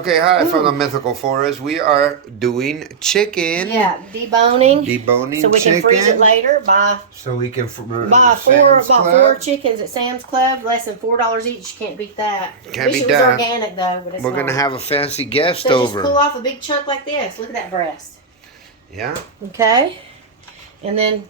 Okay, hi from the mythical forest. We are doing chicken. Yeah, deboning. Deboning so we chicken. can freeze it later. Buy four chickens at Sam's Club, less than $4 each. You can't beat that. Can't beat it was that. organic though, but it's We're gonna have a fancy guest so over. just pull off a big chunk like this. Look at that breast. Yeah. Okay, and then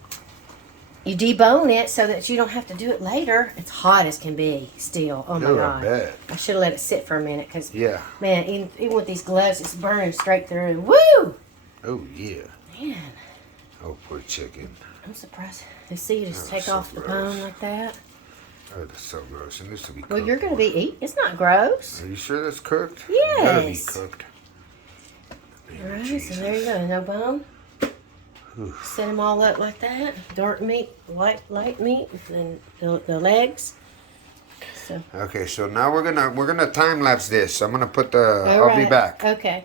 you debone it so that you don't have to do it later. It's hot as can be still. Oh my God. I should have let it sit for a minute because, man, even with these gloves, it's burning straight through. Woo! Oh, yeah. Man. Oh, poor chicken. I'm surprised. You see, you just take off the bone like that. Oh, that's so gross. It needs to be cooked. Well, you're going to be eating. It's not gross. Are you sure that's cooked? Yes. It gotta be cooked. All right, so there you go. No bone. Set them all up like that. Dark meat, light meat, and the legs. So. Okay, so now we're gonna time lapse this. I'm gonna put the. I'll be back. Okay.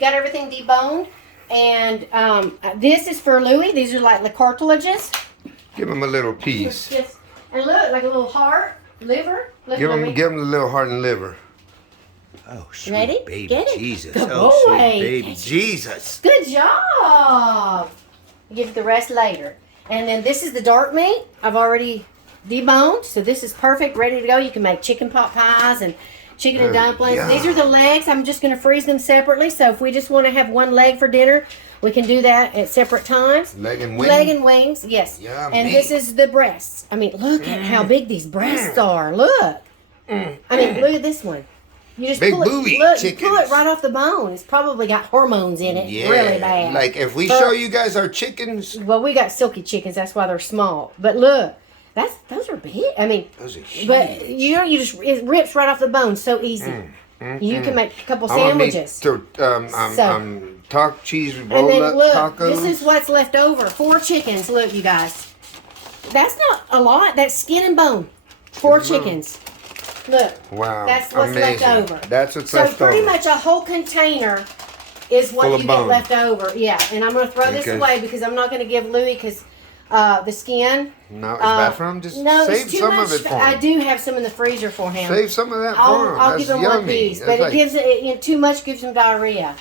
Got everything deboned, and this is for Louis. These are like the cartilages. Give him a little piece. And look, like a little heart, liver. Give him the little heart and liver. Oh, sweet Ready? baby Get it? Jesus. Good Oh, boy. sweet baby Jesus. Good job. Give the rest later. And then this is the dark meat. I've already deboned, so this is perfect, ready to go. You can make chicken pot pies and chicken and dumplings. Yeah. These are the legs. I'm just going to freeze them separately. So if we just want to have one leg for dinner, we can do that at separate times. Leg and wings? Leg and wings, yes. Yeah, and this is the breasts. I mean, look at how big these breasts are. Look. I mean, look at this one. You just big pull it, booby look, chickens. you pull it right off the bone. It's probably got hormones in it. Yeah. Really bad. Like if we show you guys our chickens. Well, we got silky chickens. That's why they're small. But look. Those are big. I mean, those are huge. But it rips right off the bone so easy. You can make a couple sandwiches. Talk cheese roll and then up look, tacos. this is what's left over. 4 chickens. Look, you guys. That's not a lot. That's skin and bone. 4 chickens. Look. Wow. That's what's amazing. left over. That's what's left over. So pretty much a whole container is what you get left over. Yeah. And I'm going to throw this away because I'm not going to give Louis because the skin. No, it's bad for him. Just save some of it for him. I do have some in the freezer for him. Save some of that for him. I'll give him yummy. one piece, but like, it gives too much gives him diarrhea.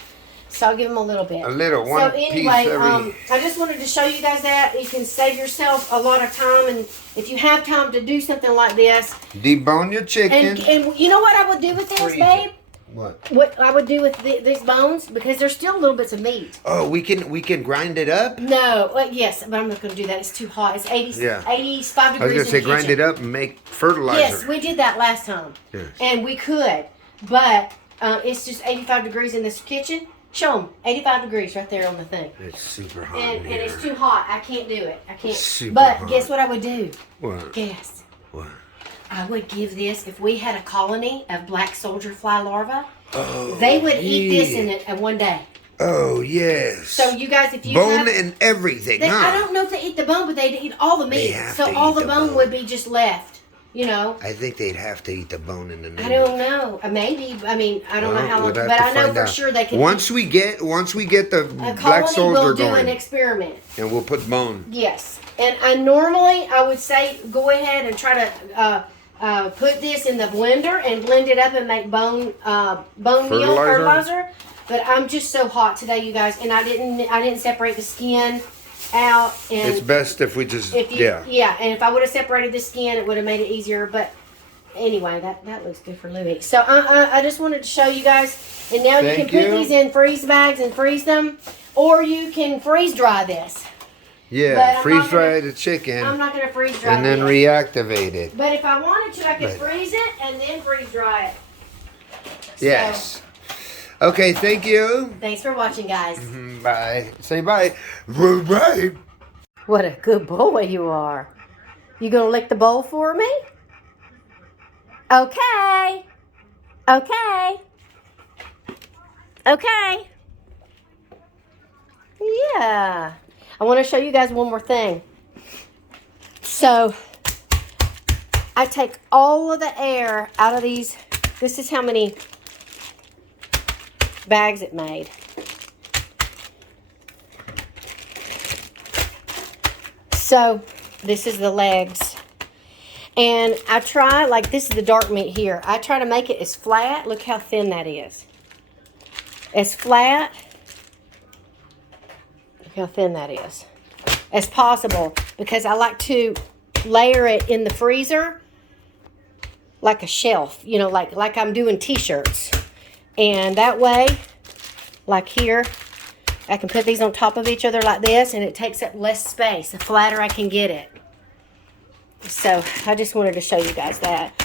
So I'll give him a little bit. A little, one piece every. I just wanted to show you guys that you can save yourself a lot of time, and if you have time to do something like this, debone your chicken. And you know what I would do with this, babe? What I would do with these bones, because there's still little bits of meat. Oh, we can grind it up? No, yes, but I'm not going to do that. It's too hot. It's 85 degrees I was going to say grind it up and make fertilizer. Yes, we did that last time. Yes. And we could, but it's just 85 degrees in this kitchen. Show them 85 degrees right there on the thing. It's super hot and here. it's too hot. I can't do it. I can't. Super but hot. Guess what I would do? What? Guess. What? I would give this, if we had a colony of black soldier fly larvae, oh, they would eat this in one day. Oh, yes. So you guys, if you bone and everything, I don't know if they eat the bone, but they'd eat all the meat. So all the bone would be just left. You know, I think they'd have to eat the bone in the name. I don't know. Maybe. I mean, I don't know how long, but I know for sure they can. Once we get the black soldier we'll do going, an experiment, and we'll put bone. Yes, and I would say go ahead and try to put this in the blender and blend it up and make bone meal fertilizer. But I'm just so hot today, you guys, and I didn't separate the skin out. And it's best if we just and if I would have separated the skin, it would have made it easier. But anyway, that looks good for Louis. So I just wanted to show you guys, and now you can put these in freeze bags and freeze them, or you can freeze dry this. Yeah, freeze dry the chicken. I'm not going to freeze dry and then reactivate it. But if I wanted to, I could freeze it and then freeze dry it. Yes. Okay, thank you. Thanks for watching, guys. Bye. Say bye. Bye. What a good boy you are. You gonna lick the bowl for me? Okay. Okay. Okay. Yeah. I want to show you guys one more thing. So, I take all of the air out of these. This is how many bags it made. So, this is the legs. And I try, like this is the dark meat here. I try to make it as flat. Look how thin that is. As flat. Look how thin that is. As possible. Because I like to layer it in the freezer. Like a shelf. You know, like I'm doing t-shirts. And that way, like here, I can put these on top of each other like this. And it takes up less space. The flatter I can get it. So, I just wanted to show you guys that.